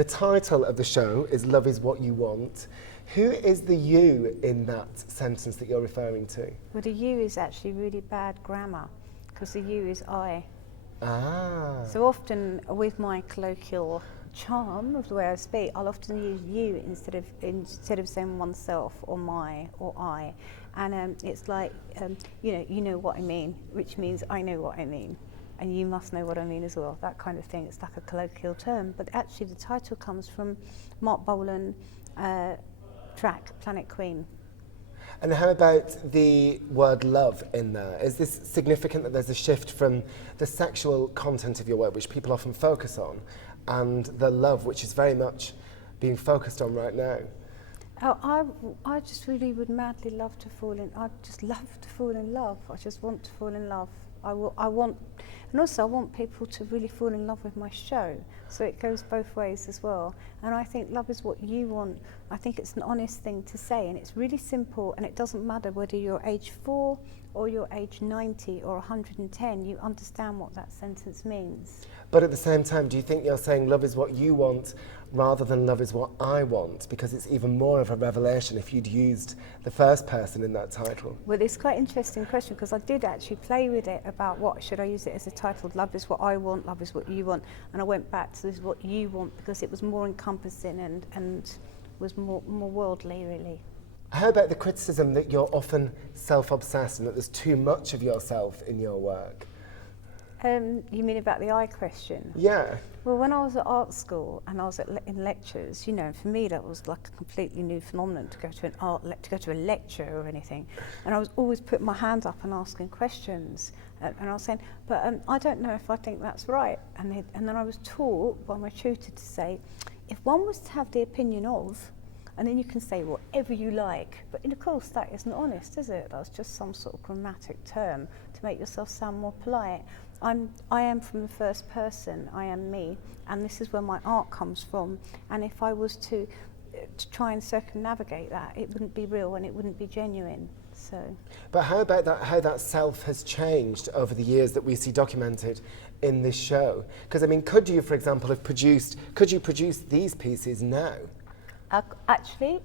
the title of the show is Love is What You Want. Who is the you in that sentence that you're referring to? Well, the you is actually really bad grammar, because the you is I. Ah. So often with my colloquial charm of the way I speak, I'll often use you instead of saying oneself or my or I, and it's like you know what I mean, which means I know what I mean, and you must know what I mean as well. That kind of thing. It's like a colloquial term, but actually the title comes from Mark Bolan track Planet Queen. And how about the word love in there? Is this significant that there's a shift from the sexual content of your work, which people often focus on, and the love, which is very much being focused on right now? Oh, I just really would madly love to fall in. I just love to fall in love. I just want to fall in love. I want, and also I want people to really fall in love with my show. So it goes both ways as well. And I think love is what you want. I think it's an honest thing to say, and it's really simple, and it doesn't matter whether you're age 4 or you're age 90 or 110, you understand what that sentence means. But at the same time, do you think you're saying love is what you want rather than love is what I want? Because it's even more of a revelation if you'd used the first person in that title. Well, it's quite an interesting question, because I did actually play with it about what should I use it as a title. Love is what I want, love is what you want. And I went back to this is what you want, because it was more encompassing and was more worldly, really. How about the criticism that you're often self-obsessed and that there's too much of yourself in your work? You mean about the I question? Yeah. Well, when I was at art school and I was in lectures, you know, for me that was like a completely new phenomenon to go to a lecture or anything. And I was always putting my hand up and asking questions. And I was saying, but I don't know if I think that's right. And then I was taught by my tutor to say, if one was to have the opinion of, and then you can say whatever you like. But of course, that isn't honest, is it? That's just some sort of grammatic term to make yourself sound more polite. I am from the first person, I am me, and this is where my art comes from. And if I was to try and circumnavigate that, it wouldn't be real and it wouldn't be genuine. So. But how about that? How that self has changed over the years that we see documented in this show? Because I mean, could you, for example, could you produce these pieces now? Actually,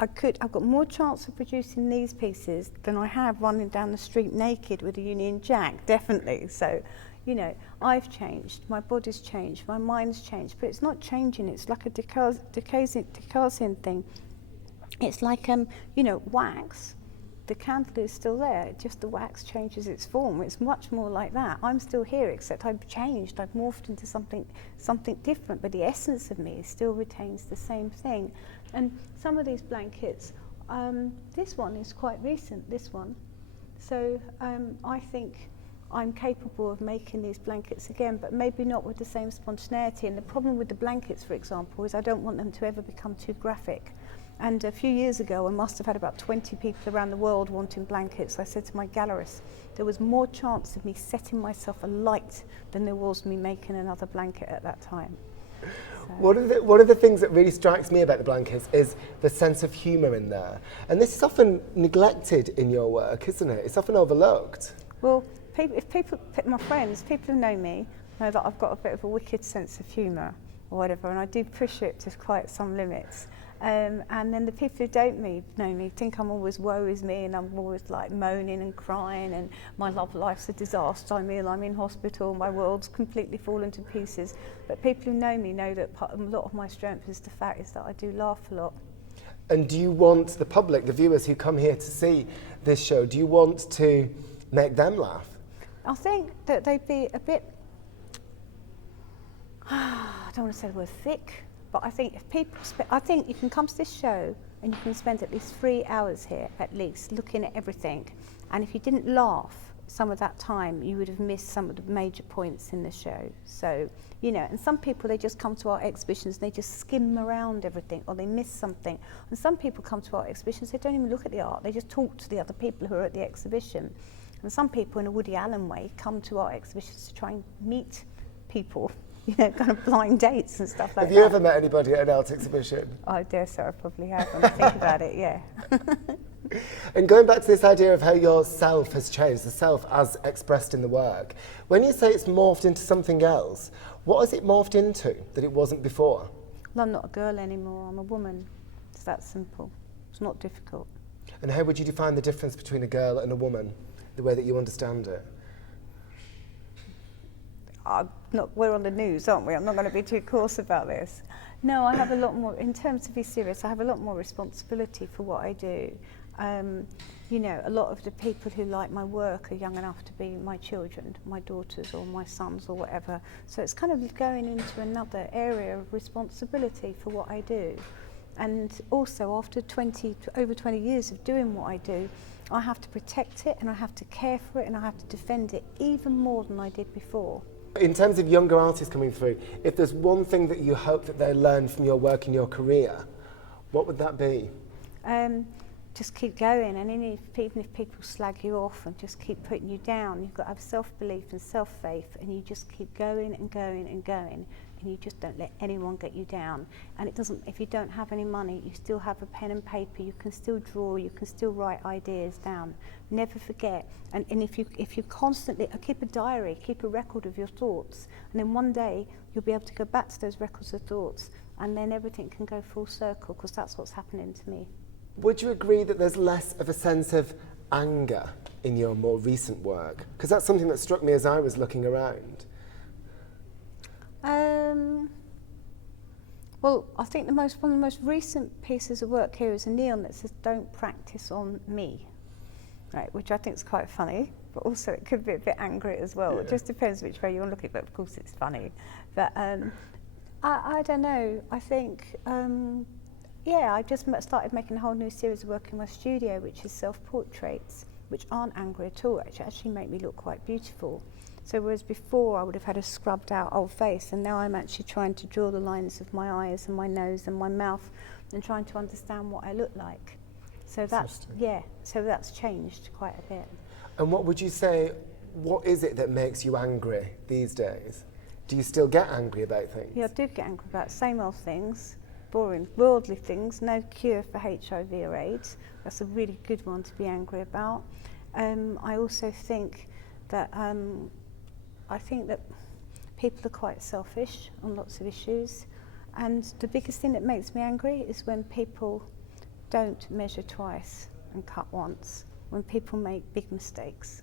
I could. I've got more chance of producing these pieces than I have running down the street naked with a Union Jack, definitely. So, you know, I've changed, my body's changed, my mind's changed, but it's not changing. It's like a Dickensian thing. It's like, you know, wax. The candle is still there, just the wax changes its form. It's much more like that. I'm still here, except I've changed. I've morphed into something different, but the essence of me still retains the same thing. And some of these blankets, this one is quite recent, this one. So I think I'm capable of making these blankets again, but maybe not with the same spontaneity. And the problem with the blankets, for example, is I don't want them to ever become too graphic. And a few years ago, I must have had about 20 people around the world wanting blankets. I said to my gallerist, there was more chance of me setting myself alight than there was me making another blanket at that time. So. One of the things that really strikes me about the blankets is the sense of humour in there. And this is often neglected in your work, isn't it? It's often overlooked. Well, my friends, people who know me, know that I've got a bit of a wicked sense of humour or whatever, and I do push it to quite some limits. And then the people who don't know me think I'm always woe is me, and I'm always like moaning and crying, and my love life's a disaster, I'm ill, I'm in hospital, my world's completely fallen to pieces. But people who know me know that a lot of my strength is the fact is that I do laugh a lot. And do you want the public, the viewers who come here to see this show, do you want to make them laugh? I think that they'd be a bit, I don't want to say the word thick, but I think if people, I think you can come to this show and you can spend at least 3 hours here, at least, looking at everything. And if you didn't laugh some of that time, you would have missed some of the major points in the show. So, you know, and some people, they just come to our exhibitions and they just skim around everything, or they miss something. And some people come to our exhibitions, they don't even look at the art, they just talk to the other people who are at the exhibition. And some people, in a Woody Allen way, come to our exhibitions to try and meet people. You know, kind of blind dates and stuff like that. Have you ever met anybody at an art exhibition? I dare say I probably have, when I think about it, yeah. And going back to this idea of how your self has changed, the self as expressed in the work, when you say it's morphed into something else, what has it morphed into that it wasn't before? Well, I'm not a girl anymore, I'm a woman. It's that simple. It's not difficult. And how would you define the difference between a girl and a woman, the way that you understand it? We're on the news, aren't we? I'm not going to be too coarse about this. No, I have a lot more, in terms to be serious, I have a lot more responsibility for what I do. You know, a lot of the people who like my work are young enough to be my children, my daughters or my sons or whatever. So it's kind of going into another area of responsibility for what I do. And also after over 20 years of doing what I do, I have to protect it and I have to care for it and I have to defend it even more than I did before. In terms of younger artists coming through, if there's one thing that you hope that they learn from your work in your career, what would that be? Just keep going, and even if people slag you off and just keep putting you down, you've got to have self-belief and self-faith, and you just keep going and going and going, and you just don't let anyone get you down. And it doesn't, if you don't have any money, you still have a pen and paper, you can still draw, you can still write ideas down. Never forget. And if you constantly keep a diary, keep a record of your thoughts, and then one day you'll be able to go back to those records of thoughts, and then everything can go full circle, because that's what's happening to me. Would you agree that there's less of a sense of anger in your more recent work? Because that's something that struck me as I was looking around. Well, I think one of the most recent pieces of work here is a neon that says "Don't practice on me," right? Which I think is quite funny, but also it could be a bit angry as well. Yeah. It just depends which way you want to look at it, but of course it's funny. But I don't know. I think. Yeah, I just started making a whole new series of work in my studio, which is self-portraits, which aren't angry at all, which actually make me look quite beautiful. So whereas before I would have had a scrubbed out old face, and now I'm actually trying to draw the lines of my eyes and my nose and my mouth and trying to understand what I look like. So that's changed quite a bit. And what would you say, what is it that makes you angry these days? Do you still get angry about things? Yeah, I do get angry about the same old things. Boring, worldly things, no cure for HIV or AIDS. That's a really good one to be angry about. I also think that people are quite selfish on lots of issues, and the biggest thing that makes me angry is when people don't measure twice and cut once, when people make big mistakes.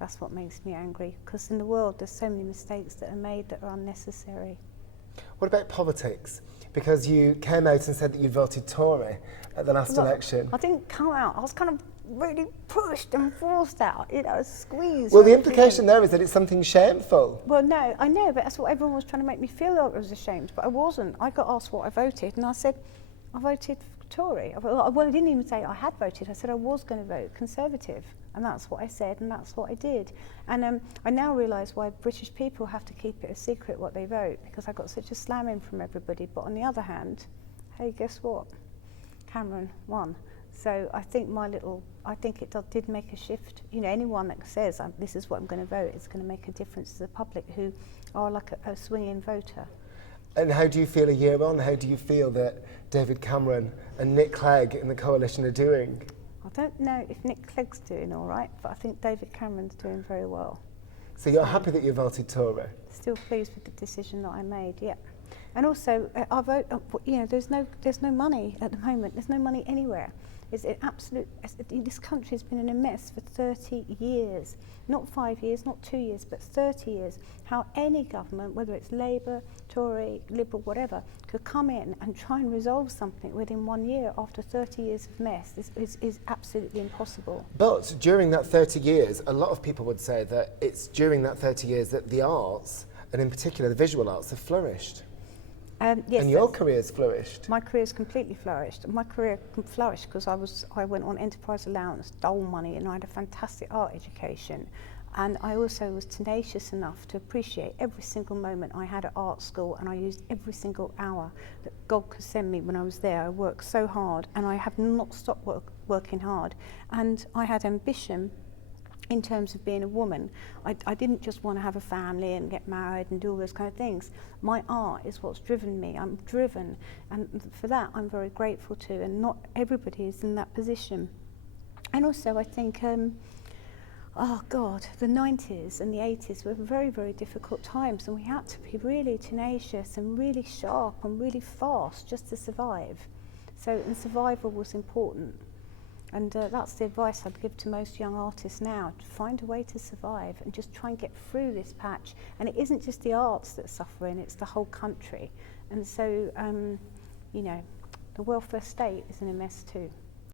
That's what makes me angry, because in the world there's so many mistakes that are made that are unnecessary. What about politics? Because you came out and said that you voted Tory at the last election. I didn't come out. I was kind of really pushed and forced out, squeezed. Well, the implication there is that it's something shameful. Well, no, I know, but that's what everyone was trying to make me feel like I was ashamed, but I wasn't. I got asked what I voted, and I said, I voted Tory. Well, I didn't even say I had voted. I said I was going to vote Conservative, and that's what I said, and that's what I did. And I now realise why British people have to keep it a secret what they vote, because I got such a slamming from everybody. But on the other hand, hey, guess what? Cameron won. So I think it did make a shift. You know, anyone that says this is what I'm going to vote, it's going to make a difference to the public who are like a swinging voter. And how do you feel a year on? How do you feel that David Cameron and Nick Clegg in the coalition are doing? I don't know if Nick Clegg's doing all right, but I think David Cameron's doing very well. So you're happy that you voted Tory? Still pleased with the decision that I made, yeah. And also, I vote. There's no money at the moment. There's no money anywhere. This country has been in a mess for 30 years. Not 5 years, not 2 years, but 30 years. How any government, whether it's Labour, Tory, Liberal, whatever, could come in and try and resolve something within 1 year after 30 years of mess is absolutely impossible. But during that 30 years, a lot of people would say that it's during that 30 years that the arts, and in particular the visual arts, have flourished. Yes, and your career's flourished. My career's completely flourished. My career flourished because I went on enterprise allowance, stole money, and I had a fantastic art education. And I also was tenacious enough to appreciate every single moment I had at art school, and I used every single hour that God could send me when I was there. I worked so hard, and I have not stopped working hard. And I had ambition in terms of being a woman. I didn't just want to have a family and get married and do all those kind of things. My art is what's driven me. I'm driven, and for that I'm very grateful to, and not everybody is in that position. And also I think Oh God, the 90s and the 80s were very, very difficult times, and we had to be really tenacious and really sharp and really fast just to survive. So, and survival was important. And that's the advice I'd give to most young artists now: to find a way to survive and just try and get through this patch. And it isn't just the arts that's suffering, it's the whole country. And so, you know, the welfare state is in a mess too.